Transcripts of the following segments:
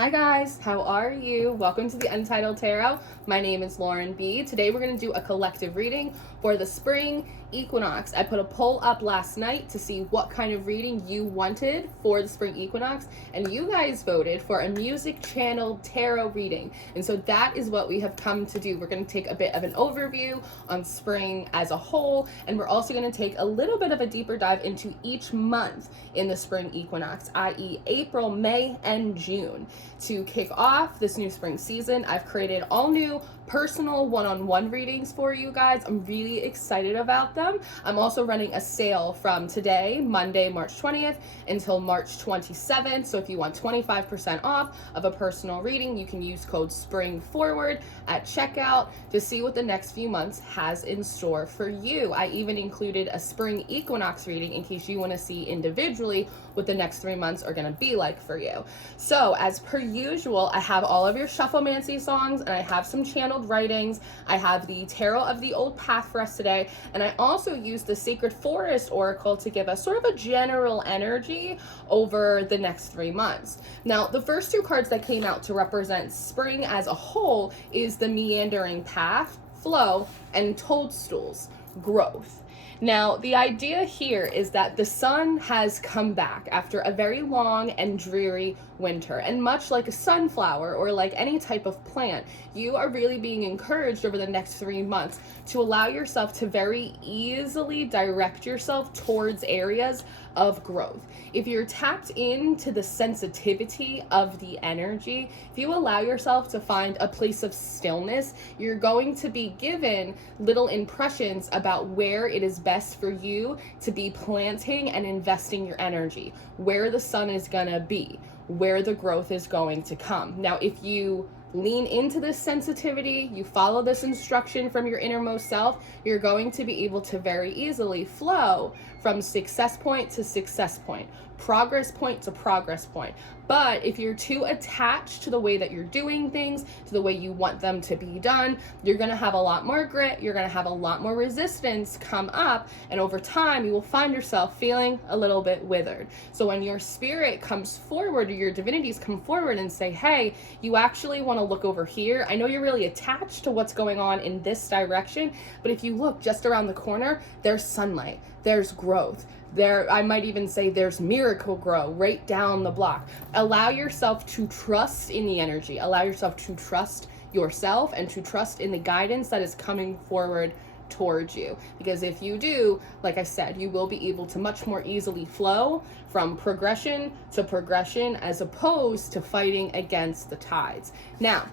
Hi guys, how are you? Welcome to the Untitled Tarot. My name is Lauren B. Today we're going to do a collective reading for the spring equinox. I put a poll up last night to see what kind of reading you wanted for the spring equinox, and you guys voted for a music channel tarot reading. And so that is what we have come to do. We're going to take a bit of an overview on spring as a whole, and we're also going to take a little bit of a deeper dive into each month in the spring equinox, i.e. April, May, and June. To kick off this new spring season, I've created all new personal one-on-one readings for you guys. I'm really excited about them. I'm also running a sale from today, Monday, March 20th, until March 27th. So if you want 25% off of a personal reading, you can use code SPRINGFORWARD at checkout to see what the next few months has in store for you. I even included a spring equinox reading in case you want to see individually what the next 3 months are going to be like for you. So as per usual, I have all of your shufflemancy songs, and I have some channeled writings. I have the Tarot of the Old Path for us today, and I also use the Sacred Forest Oracle to give us sort of a general energy over the next 3 months. Now, the first two cards that came out to represent spring as a whole is the Meandering Path, Flow, and Toadstools, Growth. Now, the idea here is that the sun has come back after a very long and dreary winter. And much like a sunflower or like any type of plant, you are really being encouraged over the next 3 months to allow yourself to very easily direct yourself towards areas of growth. If you're tapped into the sensitivity of the energy, if you allow yourself to find a place of stillness, you're going to be given little impressions about where it is best for you to be planting and investing your energy, where the sun is gonna be, where the growth is going to come. Now, if you lean into this sensitivity, you follow this instruction from your innermost self, you're going to be able to very easily flow from success point to success point, progress point to progress point. But if you're too attached to the way that you're doing things, to the way you want them to be done, you're going to have a lot more grit, you're going to have a lot more resistance come up, and over time you will find yourself feeling a little bit withered. So when your spirit comes forward, or your divinities come forward and say, hey, you actually want to look over here. I know you're really attached to what's going on in this direction, but if you look just around the corner, there's sunlight, there's growth. There, I might even say there's miracle grow right down the block. Allow yourself to trust in the energy. Allow yourself to trust yourself and to trust in the guidance that is coming forward towards you. Because if you do, like I said, you will be able to much more easily flow from progression to progression as opposed to fighting against the tides. Now,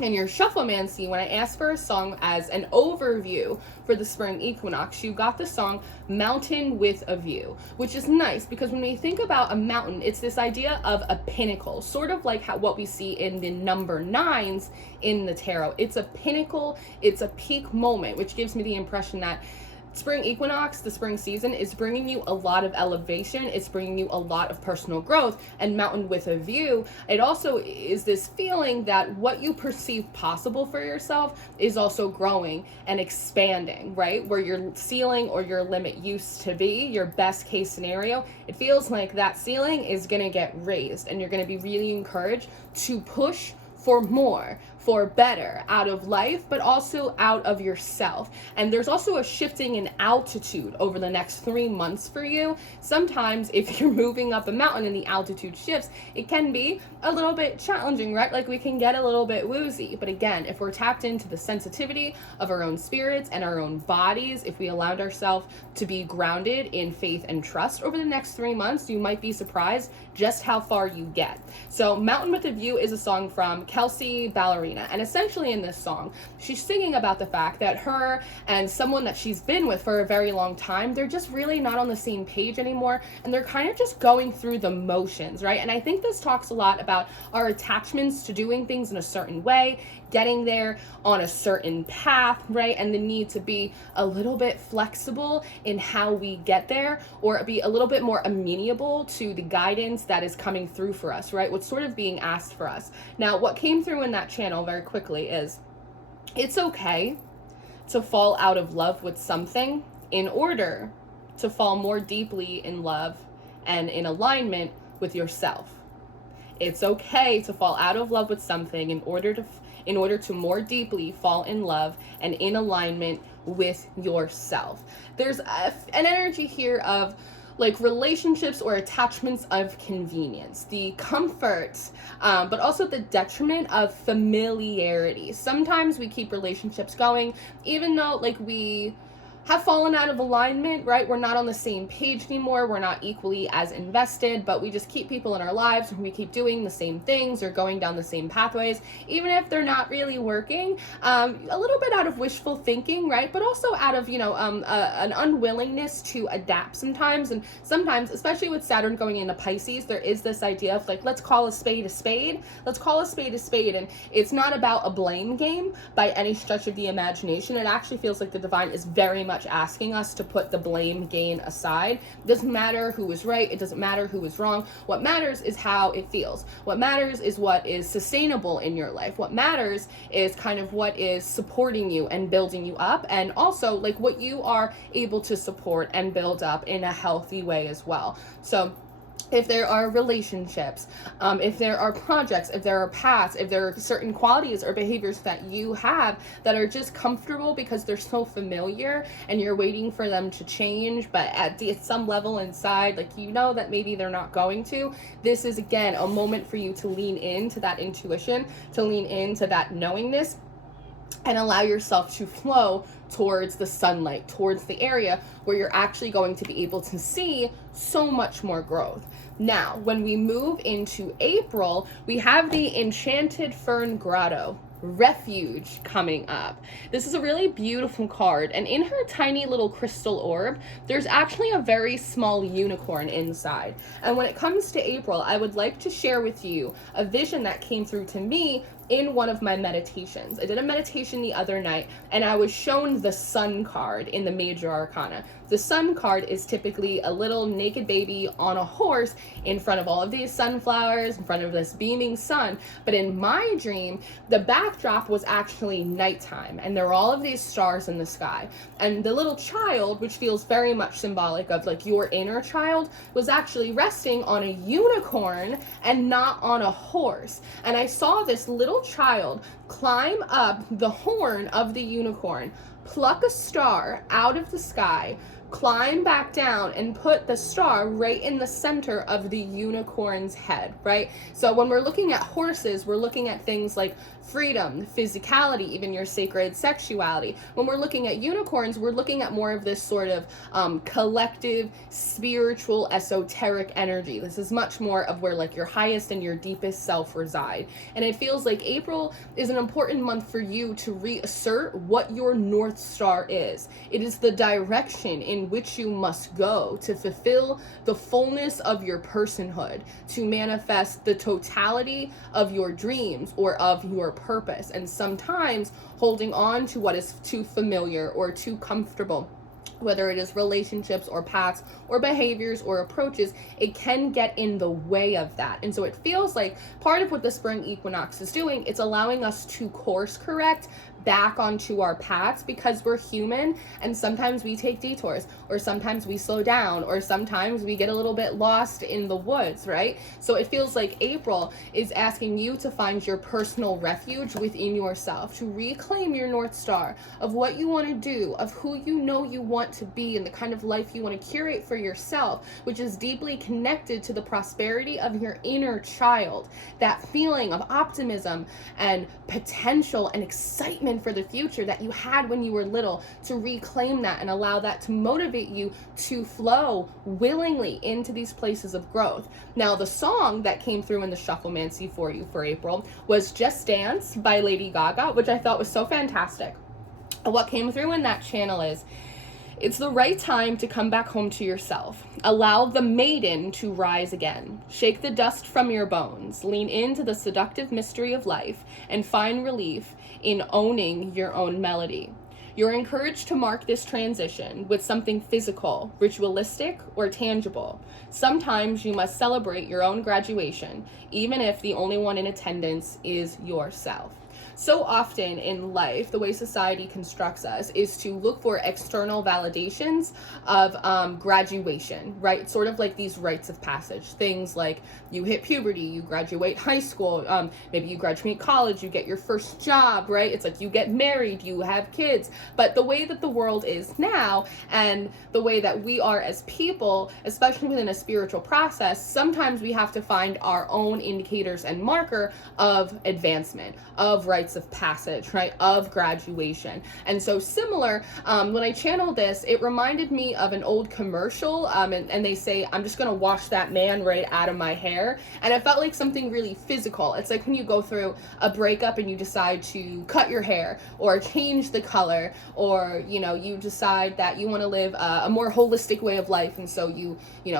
in your shufflemancy, when I asked for a song as an overview for the spring equinox, you got the song Mountain with a View, which is nice because when we think about a mountain, it's this idea of a pinnacle, sort of like what we see in the number 9s in the tarot. It's a pinnacle, it's a peak moment, which gives me the impression that spring equinox, the spring season, is bringing you a lot of elevation. It's bringing you a lot of personal growth. And Mountain with a View, it also is this feeling that what you perceive possible for yourself is also growing and expanding, right? Where your ceiling or your limit used to be, your best case scenario, it feels like that ceiling is going to get raised, and you're going to be really encouraged to push for more, for better out of life, but also out of yourself. And there's also a shifting in altitude over the next 3 months for you. Sometimes if you're moving up a mountain and the altitude shifts, it can be a little bit challenging, right? Like we can get a little bit woozy. But again, if we're tapped into the sensitivity of our own spirits and our own bodies, if we allowed ourselves to be grounded in faith and trust over the next 3 months, you might be surprised just how far you get. So Mountain with a View is a song from Kelsey Ballerina. And essentially in this song, she's singing about the fact that her and someone that she's been with for a very long time, they're just really not on the same page anymore. And they're kind of just going through the motions, right? And I think this talks a lot about our attachments to doing things in a certain way, getting there on a certain path, right? And the need to be a little bit flexible in how we get there, or be a little bit more amenable to the guidance that is coming through for us, right? What's sort of being asked for us. Now, what came through in that channel very quickly is it's okay to fall out of love with something in order to fall more deeply in love and in alignment with yourself. It's okay to fall out of love with something in order to more deeply fall in love and in alignment with yourself. There's an energy here of like relationships or attachments of convenience, the comfort, but also the detriment of familiarity. Sometimes we keep relationships going even though like we have fallen out of alignment, right? We're not on the same page anymore. We're not equally as invested, but we just keep people in our lives and we keep doing the same things or going down the same pathways, even if they're not really working, a little bit out of wishful thinking, right? But also out of, an unwillingness to adapt sometimes. And sometimes, especially with Saturn going into Pisces, there is this idea of like, let's call a spade a spade. Let's call a spade a spade. And it's not about a blame game by any stretch of the imagination. It actually feels like the divine is very much asking us to put the blame game aside. It doesn't matter who is right. It doesn't matter who is wrong. What matters is how it feels. What matters is what is sustainable in your life. What matters is kind of what is supporting you and building you up, and also like what you are able to support and build up in a healthy way as well. So if there are relationships, if there are projects, if there are paths, if there are certain qualities or behaviors that you have that are just comfortable because they're so familiar and you're waiting for them to change, but at some level inside, like that maybe they're not going to, this is again a moment for you to lean into that intuition, to lean into that knowingness, and allow yourself to flow towards the sunlight, towards the area where you're actually going to be able to see so much more growth. Now, when we move into April, we have the Enchanted Fern Grotto Refuge coming up. This is a really beautiful card, and in her tiny little crystal orb, there's actually a very small unicorn inside. And when it comes to April, I would like to share with you a vision that came through to me in one of my meditations. I did a meditation the other night, and I was shown the Sun card in the Major Arcana. The Sun card is typically a little naked baby on a horse in front of all of these sunflowers, in front of this beaming sun. But in my dream, the backdrop was actually nighttime, and there were all of these stars in the sky. And the little child, which feels very much symbolic of like your inner child, was actually resting on a unicorn and not on a horse. And I saw this little child climb up the horn of the unicorn, pluck a star out of the sky, climb back down, and put the star right in the center of the unicorn's head, right? So when we're looking at horses, we're looking at things like freedom, physicality, even your sacred sexuality. When we're looking at unicorns, we're looking at more of this sort of collective, spiritual, esoteric energy. This is much more of where like your highest and your deepest self reside. And it feels like April is an important month for you to reassert what your North Star is. It is the direction in which you must go to fulfill the fullness of your personhood, to manifest the totality of your dreams or of your purpose. And sometimes holding on to what is too familiar or too comfortable, whether it is relationships or paths or behaviors or approaches, it can get in the way of that. And so it feels like part of what the spring equinox is doing, it's allowing us to course correct back onto our paths, because we're human and sometimes we take detours, or sometimes we slow down, or sometimes we get a little bit lost in the woods, right? So it feels like April is asking you to find your personal refuge within yourself, to reclaim your North Star of what you want to do, of who you know you want to be, and the kind of life you want to curate for yourself, which is deeply connected to the prosperity of your inner child, that feeling of optimism and potential and excitement for the future that you had when you were little, to reclaim that and allow that to motivate you to flow willingly into these places of growth. Now, the song that came through in the Shufflemancy for you for April was Just Dance by Lady Gaga, which I thought was so fantastic. What came through in that channel is, it's the right time to come back home to yourself. Allow the maiden to rise again. Shake the dust from your bones. Lean into the seductive mystery of life and find relief in owning your own melody. You're encouraged to mark this transition with something physical, ritualistic, or tangible. Sometimes you must celebrate your own graduation, even if the only one in attendance is yourself. So often in life, the way society constructs us is to look for external validations of graduation, right? Sort of like these rites of passage. Things like you hit puberty, you graduate high school, maybe you graduate college, you get your first job, right? It's like you get married, you have kids. But the way that the world is now and the way that we are as people, especially within a spiritual process, sometimes we have to find our own indicators and marker of advancement, of rites of passage, right? Of graduation. And so similar, when I channeled this, it reminded me of an old commercial, and they say, I'm just gonna wash that man right out of my hair. And it felt like something really physical. It's like when you go through a breakup and you decide to cut your hair or change the color, or, you know, you decide that you wanna live a more holistic way of life. And so you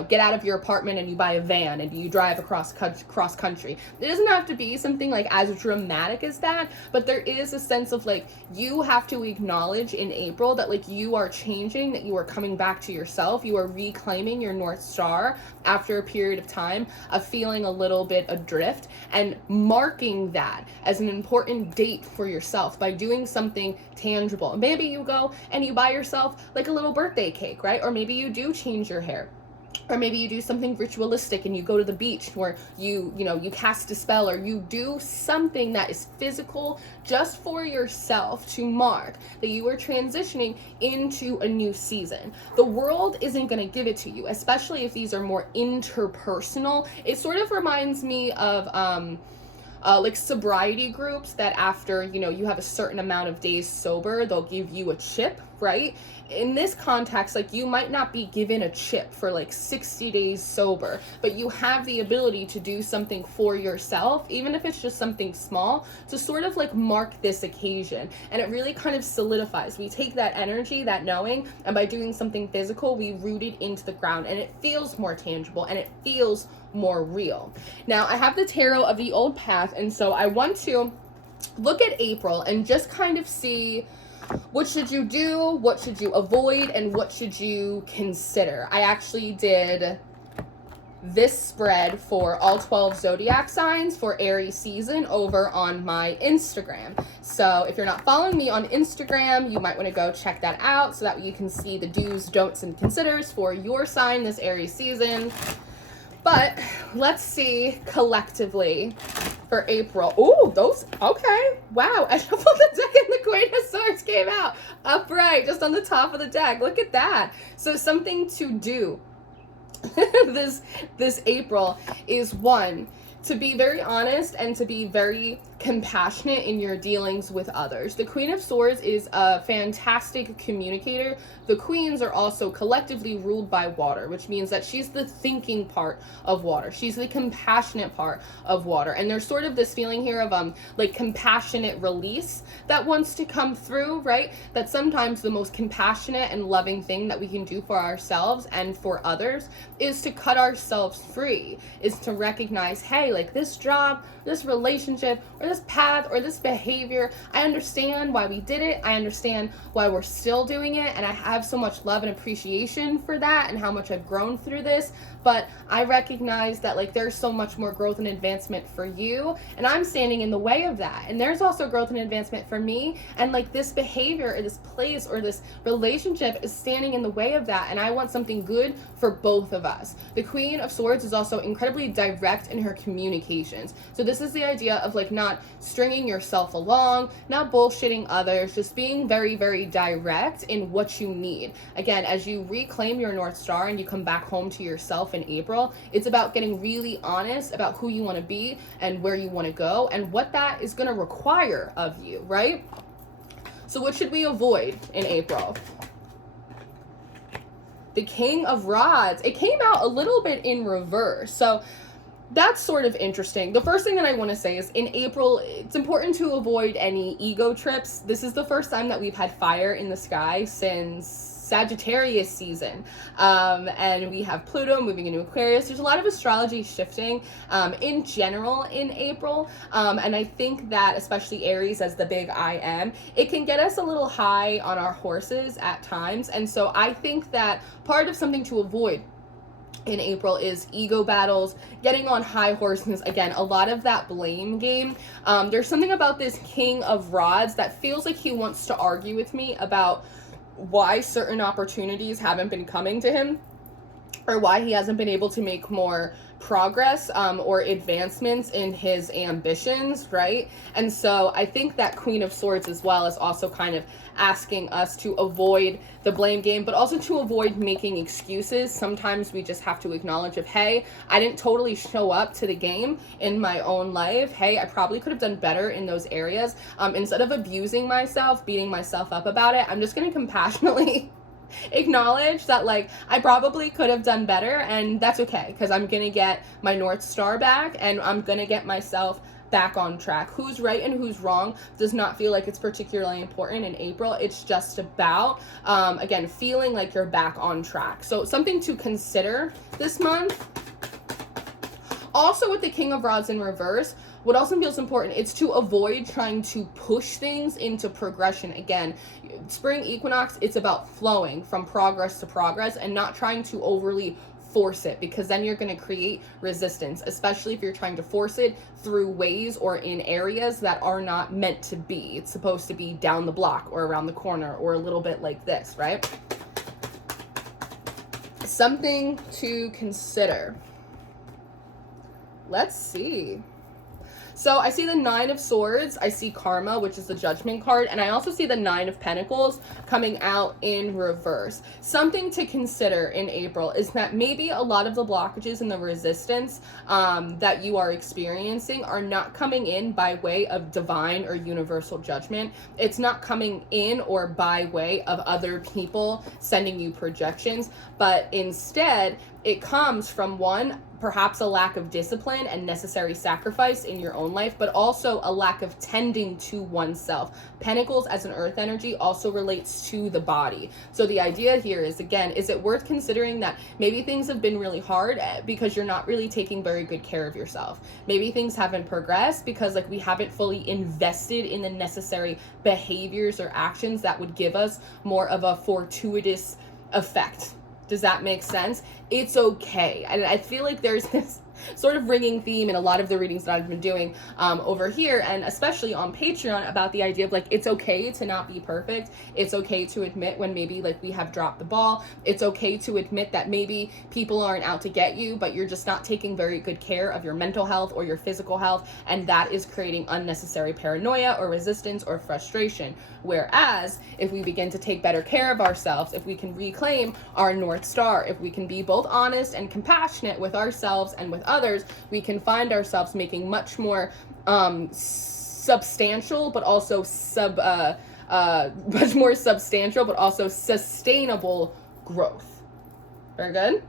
get out of your apartment and you buy a van and you drive across country. It doesn't have to be something like as dramatic as that, but there is a sense of like, you have to acknowledge in April that like you are changing, that you are coming back to yourself, you are reclaiming your North Star after a period of time of feeling a little bit adrift, and marking that as an important date for yourself by doing something tangible. Maybe you go and you buy yourself like a little birthday cake, right? Or maybe you do change your hair. Or maybe you do something ritualistic and you go to the beach where you cast a spell, or you do something that is physical just for yourself to mark that you are transitioning into a new season. The world isn't going to give it to you, especially if these are more interpersonal. It sort of reminds me of like sobriety groups that after, you have a certain amount of days sober, they'll give you a chip, right? In this context, like you might not be given a chip for like 60 days sober, but you have the ability to do something for yourself, even if it's just something small, to sort of like mark this occasion. And it really kind of solidifies. We take that energy, that knowing, and by doing something physical, we root it into the ground, and it feels more tangible and it feels more real. Now, I have the tarot of the old path, and so I want to look at April and just kind of see what should you do, what should you avoid, and what should you consider. I actually did this spread for all 12 zodiac signs for Aries season over on my Instagram. So if you're not following me on Instagram, you might want to go check that out so that you can see the do's, don'ts, and considers for your sign this Aries season. But let's see collectively for April. Ooh, those, okay. Wow, I shuffled the deck and the Queen of Swords came out upright, just on the top of the deck. Look at that. So something to do this April is, one, to be very honest and to be very compassionate in your dealings with others. The Queen of Swords is a fantastic communicator. The queens are also collectively ruled by water, which means that she's the thinking part of water. She's the compassionate part of water. And there's sort of this feeling here of like compassionate release that wants to come through, right? That sometimes the most compassionate and loving thing that we can do for ourselves and for others is to cut ourselves free, is to recognize, hey, like this job, this relationship, or this path, or this behavior, I understand why we did it. I understand why we're still doing it. And I have so much love and appreciation for that and how much I've grown through this. But I recognize that like there's so much more growth and advancement for you, and I'm standing in the way of that. And there's also growth and advancement for me, and like this behavior or this place or this relationship is standing in the way of that, and I want something good for both of us. The Queen of Swords is also incredibly direct in her communications. So this is the idea of like not stringing yourself along, not bullshitting others, just being very, very direct in what you need. Again, as you reclaim your North Star and you come back home to yourself in April, it's about getting really honest about who you want to be and where you want to go and what that is going to require of you, right? So what should we avoid in April? The King of Rods. It came out a little bit in reverse, so that's sort of interesting. The first thing that I want to say is in April, it's important to avoid any ego trips. This is the first time that we've had fire in the sky since Sagittarius season, and we have Pluto moving into Aquarius. There's a lot of astrology shifting in general in April, and I think that especially Aries as the big I am, it can get us a little high on our horses at times. And so I think that part of something to avoid in April is ego battles, getting on high horses. Again, a lot of that blame game. There's something about this King of Rods that feels like he wants to argue with me about why certain opportunities haven't been coming to him, or why he hasn't been able to make more progress or advancements in his ambitions, right? And so I think that Queen of Swords as well is also kind of asking us to avoid the blame game, but also to avoid making excuses. Sometimes we just have to acknowledge if, hey, I didn't totally show up to the game in my own life. Hey, I probably could have done better in those areas. Instead of abusing myself, beating myself up about it, I'm just going to compassionately acknowledge that, like, I probably could have done better, and that's okay, because I'm gonna get my North Star back, and I'm gonna get myself back on track. Who's right and who's wrong does not feel like it's particularly important in April. It's just about, again, feeling like you're back on track. So something to consider this month. Also, with the King of Rods in reverse, what also feels important, it's to avoid trying to push things into progression. Again, spring equinox, it's about flowing from progress to progress and not trying to overly force it, because then you're going to create resistance, especially if you're trying to force it through ways or in areas that are not meant to be. It's supposed to be down the block or around the corner or a little bit like this, right? Something to consider. Let's see. So I see the Nine of Swords, I see Karma, which is the Judgment card, and I also see the Nine of Pentacles coming out in reverse. Something to consider in April is that maybe a lot of the blockages and the resistance that you are experiencing are not coming in by way of divine or universal judgment. It's not coming in or by way of other people sending you projections, but instead it comes from, one, perhaps a lack of discipline and necessary sacrifice in your own life, but also a lack of tending to oneself. Pentacles as an earth energy also relates to the body. So the idea here is, again, is it worth considering that maybe things have been really hard because you're not really taking very good care of yourself? Maybe things haven't progressed because, like, we haven't fully invested in the necessary behaviors or actions that would give us more of a fortuitous effect. Does that make sense? It's okay. And I feel like there's this sort of ringing theme in a lot of the readings that I've been doing over here, and especially on Patreon, about the idea of, like, it's okay to not be perfect. It's okay to admit when maybe, like, we have dropped the ball. It's okay to admit that maybe people aren't out to get you, but you're just not taking very good care of your mental health or your physical health, and that is creating unnecessary paranoia or resistance or frustration. Whereas if we begin to take better care of ourselves, if we can reclaim our North Star, if we can be both honest and compassionate with ourselves and with others, we can find ourselves making much more substantial, but also much more substantial, but also sustainable growth. Very good.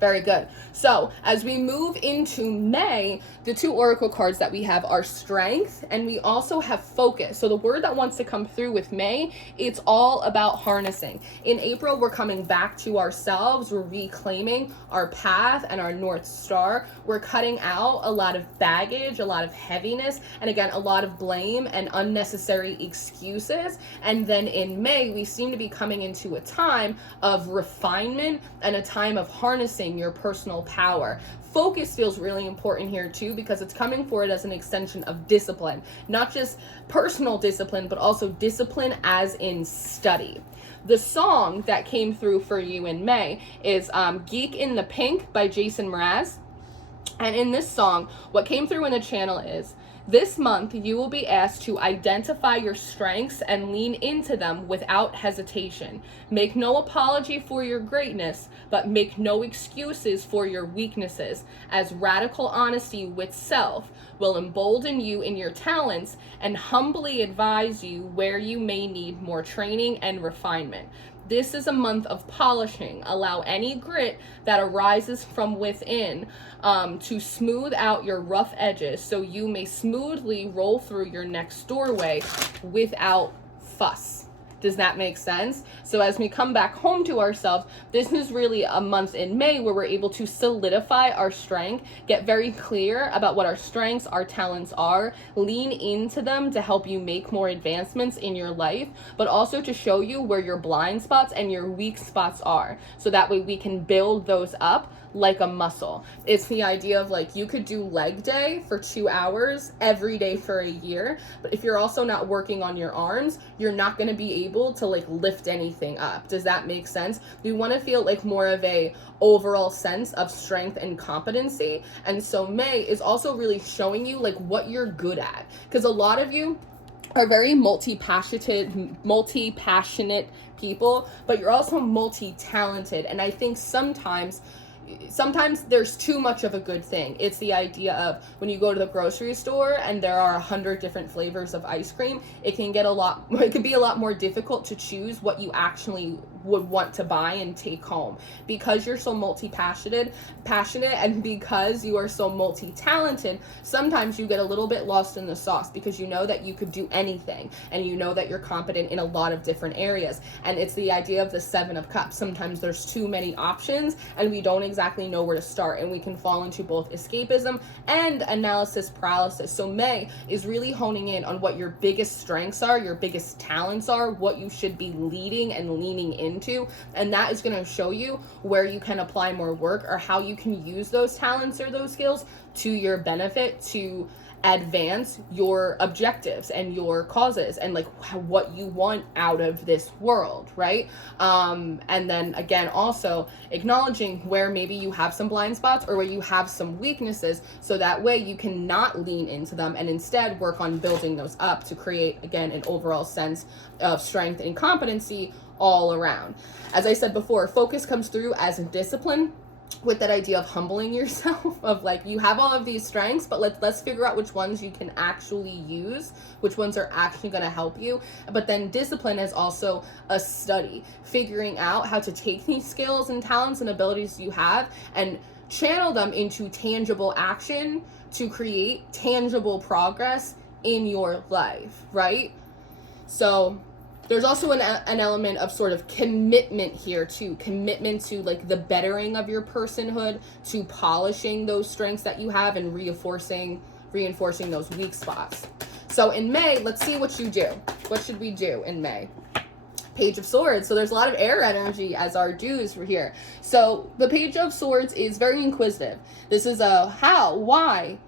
Very good. So as we move into May, the two oracle cards that we have are strength, and we also have focus. So the word that wants to come through with May, it's all about harnessing. In April, we're coming back to ourselves. We're reclaiming our path and our North Star. We're cutting out a lot of baggage, a lot of heaviness, and again, a lot of blame and unnecessary excuses. And then in May, we seem to be coming into a time of refinement and a time of harnessing your personal power. Focus feels really important here too, because it's coming forward as an extension of discipline, not just personal discipline, but also discipline as in study. The song that came through for you in May is Geek in the Pink by Jason Mraz. And in this song, what came through in the channel is, this month, you will be asked to identify your strengths and lean into them without hesitation. Make no apology for your greatness, but make no excuses for your weaknesses, as radical honesty with self will embolden you in your talents and humbly advise you where you may need more training and refinement. This is a month of polishing. Allow any grit that arises from within to smooth out your rough edges so you may smoothly roll through your next doorway without fuss. Does that make sense? So as we come back home to ourselves, this is really a month in May where we're able to solidify our strength, get very clear about what our strengths, our talents are, lean into them to help you make more advancements in your life, but also to show you where your blind spots and your weak spots are. So that way we can build those up like a muscle. It's the idea of like, you could do leg day for 2 hours every day for a year, but if you're also not working on your arms, you're not going to be able to like lift anything up. Does that make sense? We want to feel like more of a overall sense of strength and competency. And so May is also really showing you like what you're good at, because a lot of you are very multi-passionate people, but you're also multi-talented. And I think sometimes there's too much of a good thing. It's the idea of when you go to the grocery store and there are 100 different flavors of ice cream, it can be a lot more difficult to choose what you actually would want to buy and take home. Because you're so passionate, and because you are so multi-talented, sometimes you get a little bit lost in the sauce, because you know that you could do anything and you know that you're competent in a lot of different areas. And it's the idea of the 7 of Cups. Sometimes there's too many options and we don't exactly know where to start, and we can fall into both escapism and analysis paralysis. So May is really honing in on what your biggest strengths are, your biggest talents are, what you should be leading and leaning into, and that is going to show you where you can apply more work, or how you can use those talents or those skills to your benefit to advance your objectives and your causes and like what you want out of this world, right? And then again, also acknowledging where maybe you have some blind spots or where you have some weaknesses, so that way you can not lean into them and instead work on building those up to create, again, an overall sense of strength and competency all around. As I said before, focus comes through as a discipline, with that idea of humbling yourself, of like, you have all of these strengths, but let's figure out which ones you can actually use, which ones are actually going to help you. But then discipline is also a study, figuring out how to take these skills and talents and abilities you have and channel them into tangible action to create tangible progress in your life, right? So there's also an element of sort of commitment here too. Commitment to like the bettering of your personhood, to polishing those strengths that you have and reinforcing those weak spots. So in May, let's see what you do. What should we do in May? Page of Swords. So there's a lot of air energy as our dues for here. So the Page of Swords is very inquisitive. This is a how, why,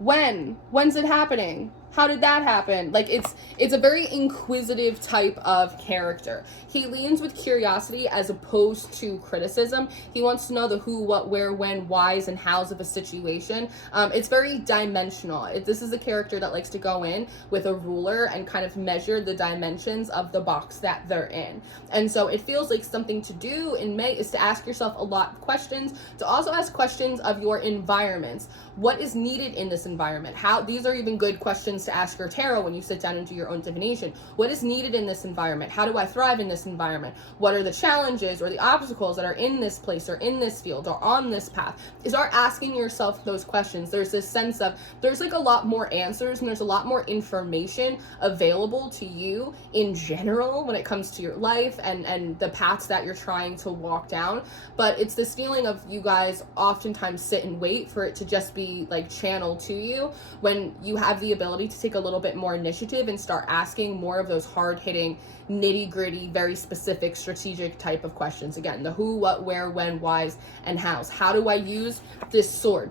when's it happening? How did that happen? Like, it's a very inquisitive type of character. He leans with curiosity as opposed to criticism. He wants to know the who, what, where, when, whys, and hows of a situation. It's very dimensional. This is a character that likes to go in with a ruler and kind of measure the dimensions of the box that they're in. And so it feels like something to do in May is to ask yourself a lot of questions, to also ask questions of your environments. What is needed in this environment? These are even good questions to ask your tarot when you sit down and do your own divination. What is needed in this environment? How do I thrive in this environment? What are the challenges or the obstacles that are in this place or in this field or on this path? Start asking yourself those questions. There's this sense of, there's like a lot more answers and there's a lot more information available to you in general when it comes to your life and the paths that you're trying to walk down. But it's this feeling of, you guys oftentimes sit and wait for it to just be like channeled to you, when you have the ability to take a little bit more initiative and start asking more of those hard-hitting, nitty-gritty, very specific, strategic type of questions. Again, the who, what, where, when, whys, and hows. How do I use this sword?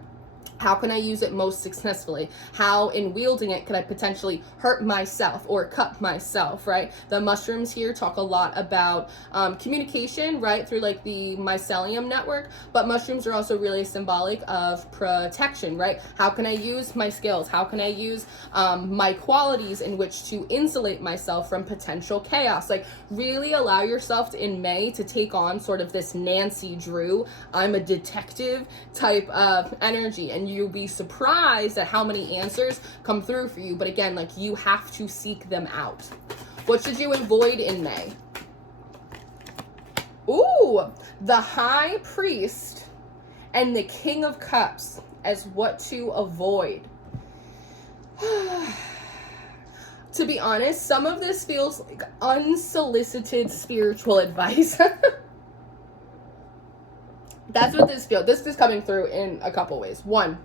How can I use it most successfully? How, in wielding it, could I potentially hurt myself or cut myself, right? The mushrooms here talk a lot about communication, right, through like the mycelium network, but mushrooms are also really symbolic of protection, right? How can I use my skills? How can I use my qualities in which to insulate myself from potential chaos? Like, really allow yourself in May to take on sort of this Nancy Drew, I'm a detective type of energy, and you'll be surprised at how many answers come through for you. But again, like, you have to seek them out. What should you avoid in May? Ooh, the High Priest and the King of Cups as what to avoid. to be honest, some of this feels like unsolicited spiritual advice. That's what this feels. This is coming through in a couple ways. One,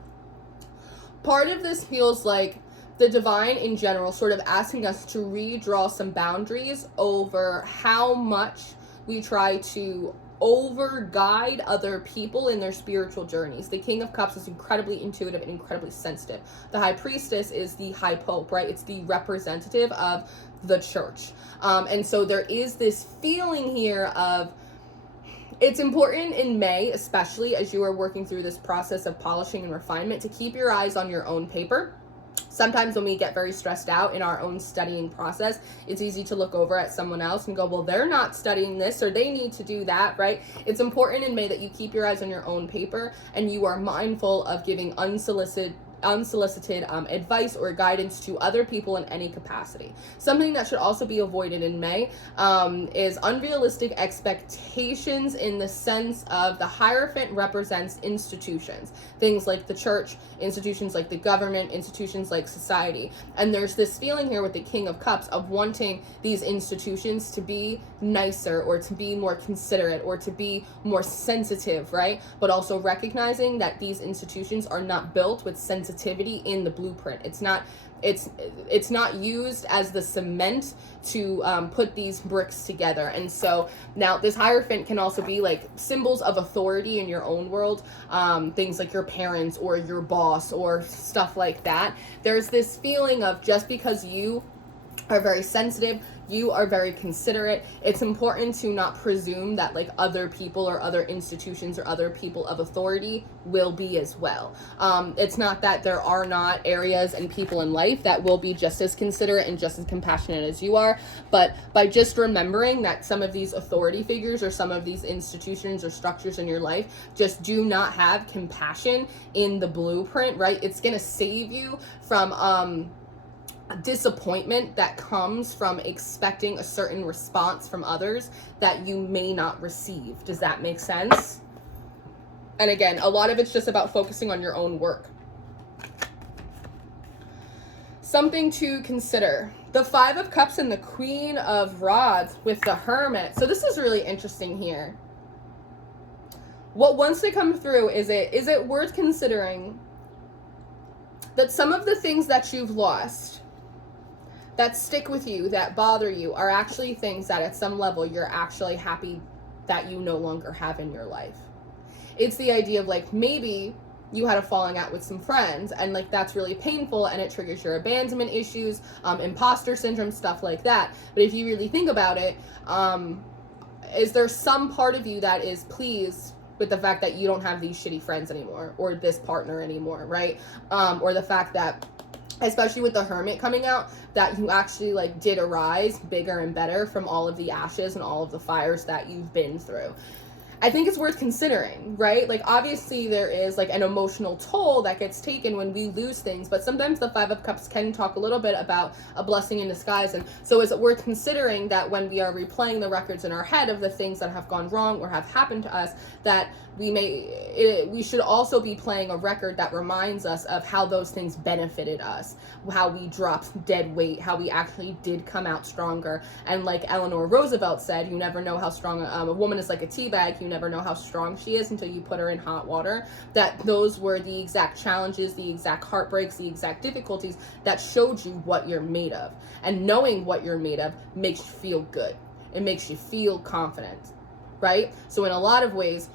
part of this feels like the divine in general sort of asking us to redraw some boundaries over how much we try to over guide other people in their spiritual journeys. The King of Cups is incredibly intuitive and incredibly sensitive. The High Priestess is the High Pope, right? It's the representative of the church. And so there is this feeling here of, it's important in May, especially as you are working through this process of polishing and refinement, to keep your eyes on your own paper. Sometimes when we get very stressed out in our own studying process, it's easy to look over at someone else and go, well, they're not studying this or they need to do that, right? It's important in May that you keep your eyes on your own paper and you are mindful of giving unsolicited advice or guidance to other people in any capacity. Something that should also be avoided in May is unrealistic expectations, in the sense of the Hierophant represents institutions, things like the church, institutions like the government, institutions like society. And there's this feeling here with the King of Cups of wanting these institutions to be nicer or to be more considerate or to be more sensitive, right? But also recognizing that these institutions are not built with sensitivity in the blueprint. It's not used as the cement to put these bricks together. And so now this Hierophant can also be like symbols of authority in your own world, things like your parents or your boss or stuff like that. There's this feeling of, just because you are very sensitive, you are very considerate, it's important to not presume that like other people or other institutions or other people of authority will be as well. It's not that there are not areas and people in life that will be just as considerate and just as compassionate as you are, but by just remembering that some of these authority figures or some of these institutions or structures in your life just do not have compassion in the blueprint, right? It's gonna save you from disappointment that comes from expecting a certain response from others that you may not receive. Does that make sense? And again, a lot of it's just about focusing on your own work. Something to consider: the Five of Cups and the Queen of Rods with the Hermit. So this is really interesting here. What wants to come through is it worth considering that some of the things that you've lost, that stick with you, that bother you, are actually things that at some level you're actually happy that you no longer have in your life. It's the idea of like, maybe you had a falling out with some friends and like that's really painful and it triggers your abandonment issues, imposter syndrome, stuff like that. But if you really think about it, is there some part of you that is pleased with the fact that you don't have these shitty friends anymore or this partner anymore, right? Or the fact that, especially with the Hermit coming out, that you actually like did arise bigger and better from all of the ashes and all of the fires that you've been through. I think it's worth considering, right? Like obviously there is like an emotional toll that gets taken when we lose things, but sometimes the Five of Cups can talk a little bit about a blessing in disguise. And so is it worth considering that when we are replaying the records in our head of the things that have gone wrong or have happened to us, that we should also be playing a record that reminds us of how those things benefited us, how we dropped dead weight, how we actually did come out stronger. And like Eleanor Roosevelt said, you never know how strong a woman is like a tea bag. You never know how strong she is until you put her in hot water. That those were the exact challenges, the exact heartbreaks, the exact difficulties that showed you what you're made of. And knowing what you're made of makes you feel good. It makes you feel confident, right? So in a lot of ways,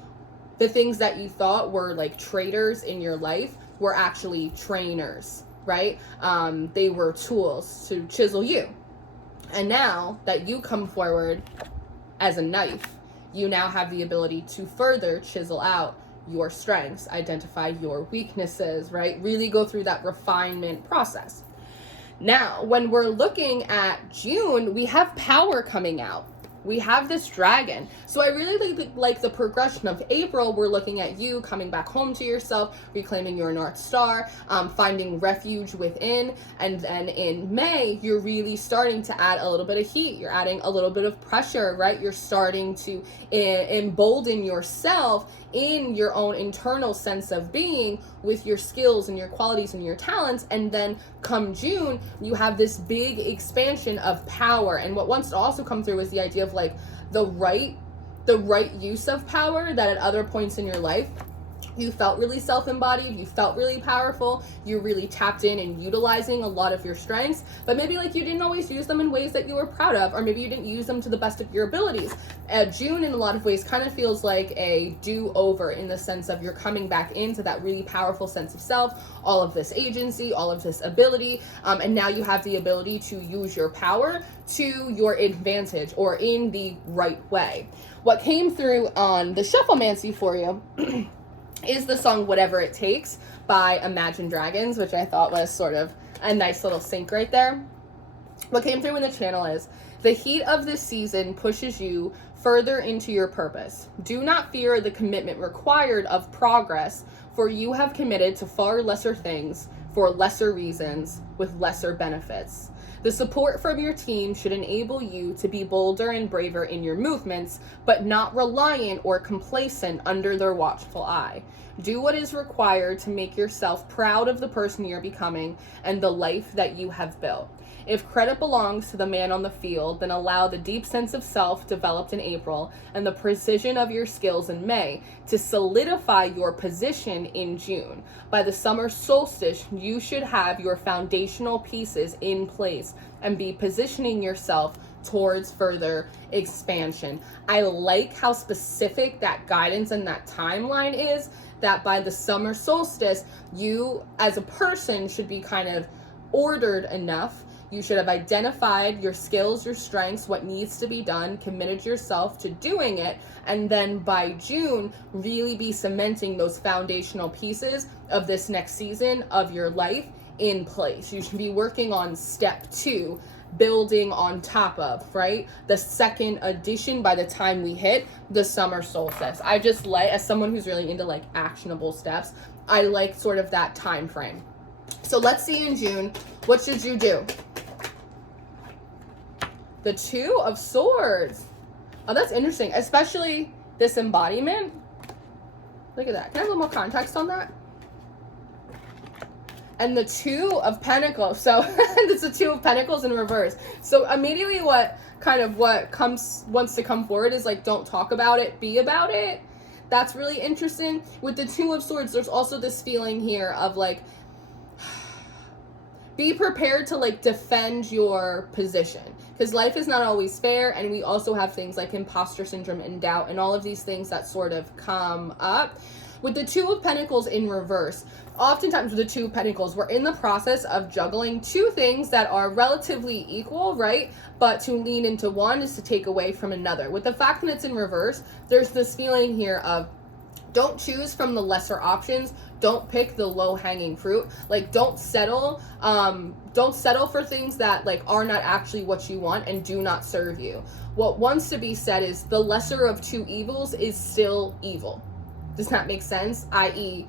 the things that you thought were like traitors in your life were actually trainers, right? They were tools to chisel you. And now that you come forward as a knife, you now have the ability to further chisel out your strengths, identify your weaknesses, right? Really go through that refinement process. Now, when we're looking at June, we have power coming out. we have this dragon. So I really like the progression of April. We're looking at you coming back home to yourself, reclaiming your North Star, finding refuge within. And then in May, you're really starting to add a little bit of heat. You're adding a little bit of pressure, right? You're starting to embolden yourself in your own internal sense of being with your skills and your qualities and your talents. And then come June, you have this big expansion of power. And what wants to also come through is the idea of like the right use of power, that at other points in your life you felt really self-embodied, you felt really powerful, you really tapped in and utilizing a lot of your strengths, but maybe like you didn't always use them in ways that you were proud of, or maybe you didn't use them to the best of your abilities. June in a lot of ways kind of feels like a do-over, in the sense of you're coming back into that really powerful sense of self, all of this agency, all of this ability, and now you have the ability to use your power to your advantage or in the right way. What came through on the Shufflemancy for you is the song Whatever It Takes by Imagine Dragons, which I thought was sort of a nice little sync right there. What came through in the channel is, the heat of this season pushes you further into your purpose. Do not fear the commitment required of progress, for you have committed to far lesser things for lesser reasons with lesser benefits. The support from your team should enable you to be bolder and braver in your movements, but not reliant or complacent under their watchful eye. Do what is required to make yourself proud of the person you're becoming and the life that you have built. If credit belongs to the man on the field, then allow the deep sense of self developed in April and the precision of your skills in May to solidify your position in June. By the summer solstice, you should have your foundational pieces in place and be positioning yourself towards further expansion. I like how specific that guidance and that timeline is, that by the summer solstice, you as a person should be kind of ordered enough. You should have identified your skills, your strengths, what needs to be done, committed yourself to doing it, and then by June, really be cementing those foundational pieces of this next season of your life in place. You should be working on step 2, building on top of, right? The second addition by the time we hit the summer solstice. I just like, as someone who's really into like actionable steps, I like sort of that time frame. So let's see in June, what should you do? The 2 of Swords. Oh, that's interesting, especially this embodiment. Look at that. Can I have a little more context on that? And the 2 of Pentacles. So it's the 2 of Pentacles in reverse. So immediately what wants to come forward is like, don't talk about it, be about it. That's really interesting. With the 2 of Swords, there's also this feeling here of like, be prepared to like defend your position, because life is not always fair, and we also have things like imposter syndrome and doubt and all of these things that sort of come up. With the 2 of Pentacles in reverse, oftentimes with the 2 of Pentacles, we're in the process of juggling 2 things that are relatively equal, right? But to lean into one is to take away from another. With the fact that it's in reverse, there's this feeling here of, don't choose from the lesser options. Don't pick the low-hanging fruit. Like, don't settle for things that like are not actually what you want and do not serve you. What wants to be said is, the lesser of 2 evils is still evil. Does that make sense? I.e.,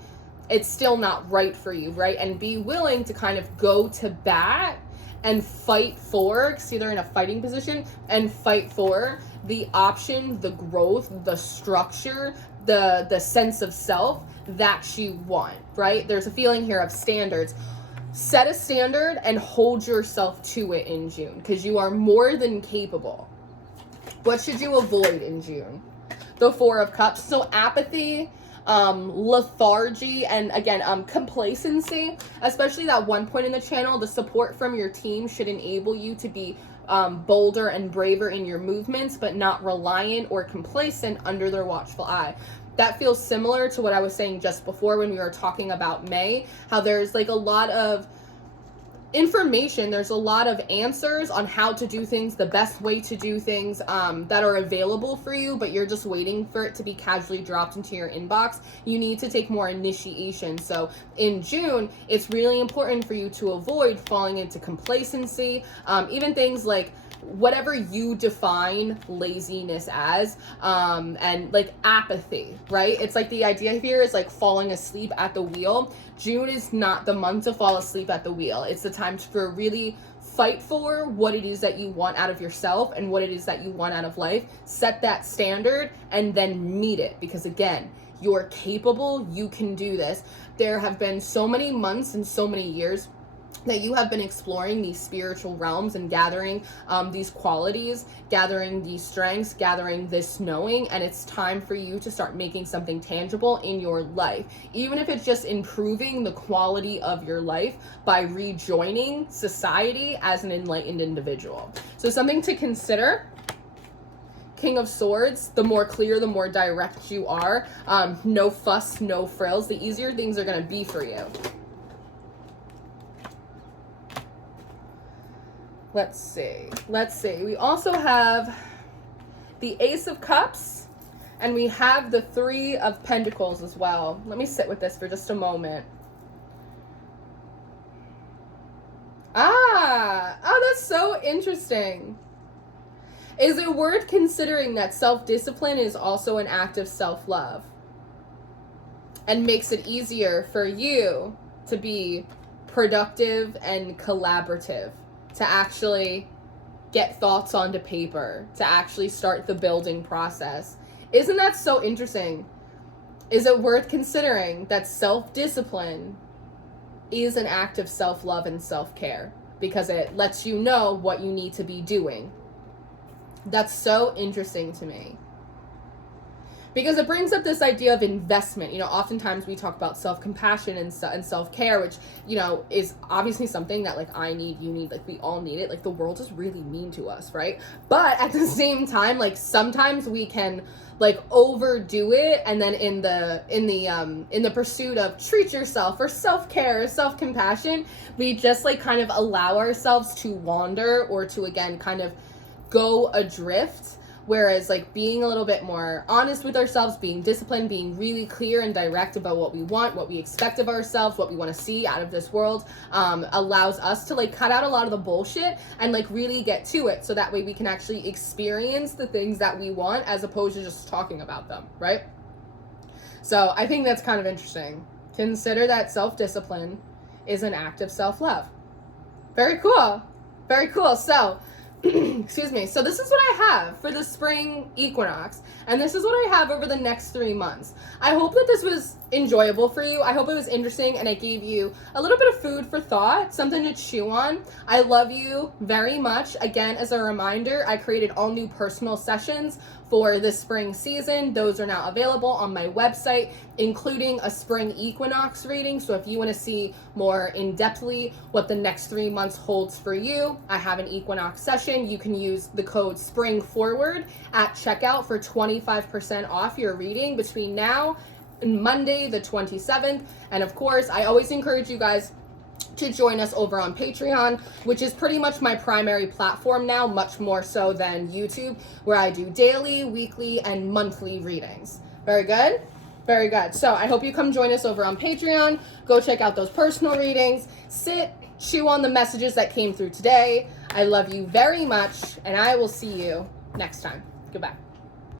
it's still not right for you, right? And be willing to kind of go to bat and fight for, see, they're in a fighting position, and fight for the option, the growth, the structure, the sense of self that you want, right? There's a feeling here of standards. Set a standard and hold yourself to it in June, because you are more than capable. What should you avoid in June? The 4 of Cups. So apathy, lethargy, and again, complacency, especially that one point in the channel. The support from your team should enable you to be bolder and braver in your movements, but not reliant or complacent under their watchful eye. That feels similar to what I was saying just before when we were talking about May, how there's like a lot of information. There's a lot of answers on how to do things, the best way to do things that are available for you, but you're just waiting for it to be casually dropped into your inbox. You need to take more initiation. So in June, it's really important for you to avoid falling into complacency, even things like whatever you define laziness as, and like apathy, right? It's like the idea here is like falling asleep at the wheel. June is not the month to fall asleep at the wheel. It's the time to really fight for what it is that you want out of yourself and what it is that you want out of life. Set that standard and then meet it, because again, you're capable, you can do this. There have been so many months and so many years that you have been exploring these spiritual realms and gathering these qualities, gathering these strengths, gathering this knowing, and it's time for you to start making something tangible in your life, even if it's just improving the quality of your life by rejoining society as an enlightened individual. So something to consider. King of Swords, the more clear, the more direct you are, no fuss, no frills, the easier things are going to be for you. Let's see. We also have the Ace of Cups, and we have the Three of Pentacles as well. Let me sit with this for just a moment. Oh, that's so interesting. Is it worth considering that self-discipline is also an act of self-love and makes it easier for you to be productive and collaborative, to actually get thoughts onto paper, to actually start the building process? Isn't that so interesting? Is it worth considering that self-discipline is an act of self-love and self-care because it lets you know what you need to be doing? That's so interesting to me, because it brings up this idea of investment. You know, oftentimes we talk about self-compassion and self-care, which, you know, is obviously something that like I need, you need, like we all need it. Like the world is really mean to us, right? But at the same time, like sometimes we can like overdo it, and then in the pursuit of treat yourself or self-care or self-compassion, we just like kind of allow ourselves to wander or to again kind of go adrift. Whereas like being a little bit more honest with ourselves, being disciplined, being really clear and direct about what we want, what we expect of ourselves, what we want to see out of this world, allows us to like cut out a lot of the bullshit and like really get to it. So that way we can actually experience the things that we want as opposed to just talking about them, right? So I think that's kind of interesting. Consider that self-discipline is an act of self-love. Very cool. Very cool. So excuse me. So this is what I have for the spring equinox, and this is what I have over the next 3 months. I hope that this was enjoyable for you. I hope it was interesting and I gave you a little bit of food for thought, something to chew on. I love you very much. Again, as a reminder, I created all new personal sessions for the spring season. Those are now available on my website, including a spring equinox reading. So if you want to see more in-depthly what the next 3 months holds for you, I have an equinox session. You can use the code SPRINGFORWARD at checkout for 25% off your reading between now and Monday the 27th. And of course, I always encourage you guys to join us over on Patreon, which is pretty much my primary platform now, much more so than YouTube, where I do daily, weekly, and monthly readings. Very good? Very good. So I hope you come join us over on Patreon. Go check out those personal readings. Sit, chew on the messages that came through today. I love you very much, and I will see you next time. Goodbye.